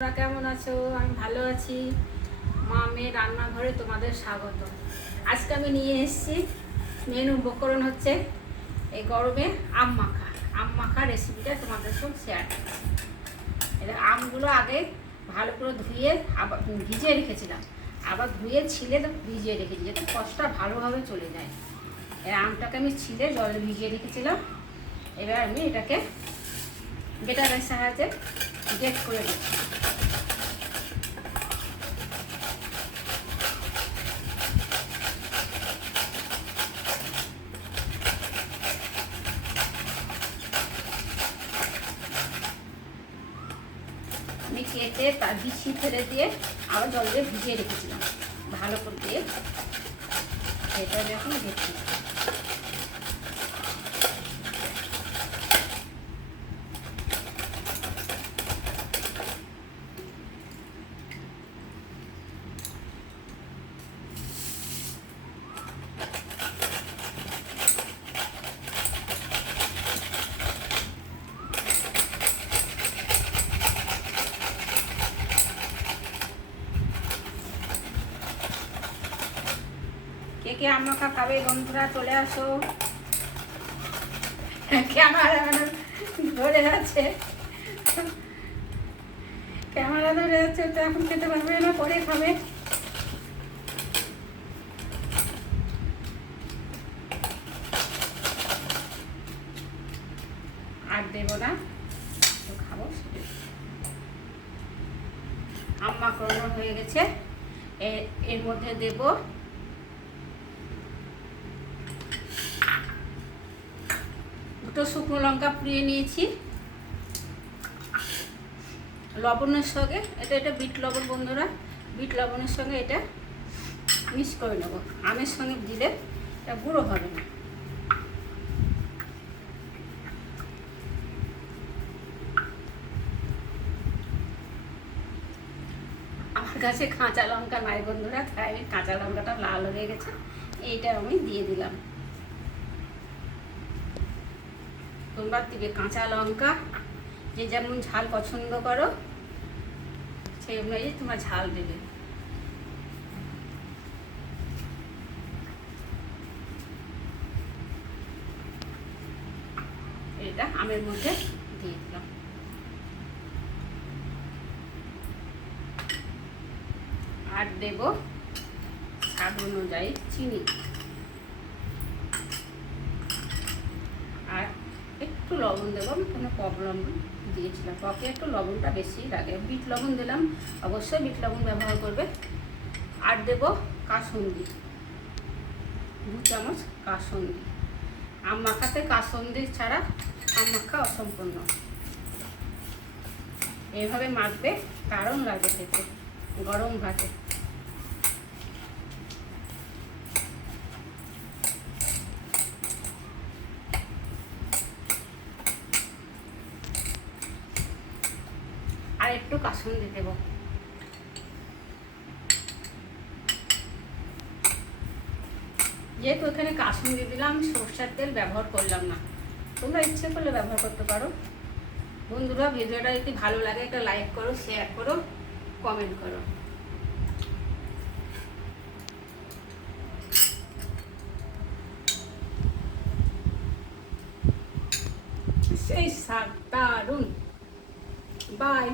তোমরা কেমন আছো? আমি ভালো আছি। মা মেয়ে রান্নাঘরে তোমাদের স্বাগত। আজকে আমি নিয়ে এসেছি মেনু উপকরণ হচ্ছে এই গরমে আম মাখা। আম মাখা রেসিপিটা তোমাদের সঙ্গে শেয়ার করছি। এটা আমগুলো আগে ভালো করে ধুয়ে আবার ভিজিয়ে রেখেছিলাম। আবার ধুয়ে ছিলে তো ভিজিয়ে রেখেছি, যাতে কষ্টটা ভালোভাবে চলে যায়। এর আমটাকে আমি ছিলে জলে ভিজিয়ে রেখেছিলাম। এবার আমি এটাকে গেটারের সাহায্যে গেট করে দিচ্ছি। কেটে তার বিছি ফেলে দিয়ে আবার জল দিয়ে ভিজিয়ে রেখেছিলাম। ভালো করে দিয়ে সেটা আমি এখন দেখছি কে কে আম খাবে, বন্ধুরা চলে আসো। ক্যামেরা ধরে যাচ্ছে ক্যামেরা ধরে যাচ্ছে তো এখন খেতে পারবে না, পরে খাবে। আর দেবো না, তো খাব সেটাই। আম হয়ে গেছে। এর মধ্যে দেবো দুটো শুকনো লঙ্কা পুড়িয়ে নিয়েছি। লবণের সঙ্গে, এটা এটা বিট লবণ বন্ধুরা, বিট লবণের সঙ্গে এটা মিক্স করে নেব। আমের সঙ্গে দিলে এটা গুঁড়ো হবে না। আমার কাছে কাঁচা লঙ্কা নাই বন্ধুরা, তাই আমি কাঁচা লঙ্কাটা লাল হয়ে গেছে এইটা আমি দিয়ে দিলাম। তোমরা দিবে কাঁচা লঙ্কা। যে যেমন ঝাল পছন্দ করো, সেই অনুযায়ী তোমরা ঝাল দেবে। এটা আমের মধ্যে দিয়ে দিলাম। আর দেব স্বাদ অনুযায়ী চিনি আর একটু লবণ দেবো, আমি কোনো কম লবণ দিয়েছিলাম। পকে একটু লবণটা বেশি লাগে। বিট লবণ দিলাম, অবশ্যই বিট লবণ ব্যবহার করবে। আর দেব কাসন্দি, দু চামচ কাসন্দি। আম মাখাতে কাসন্দি ছাড়া আম মাখা অসম্পূর্ণ। এইভাবে মাখবে, দারুণ লাগে খেতে, গরম ভাতে আর একটু কাসুন্দি দেব। যেহেতু এখানে কাসুন্দি দিলাম, সরষের তেল ব্যবহার করলাম না। তোমরা ইচ্ছে করলে ব্যবহার করতে পারো। বন্ধুরা, ভিডিওটা যদি ভালো লাগে, একটা লাইক করো শেয়ার করো কমেন্ট করো। সেই স্বাদ দারুণ বাই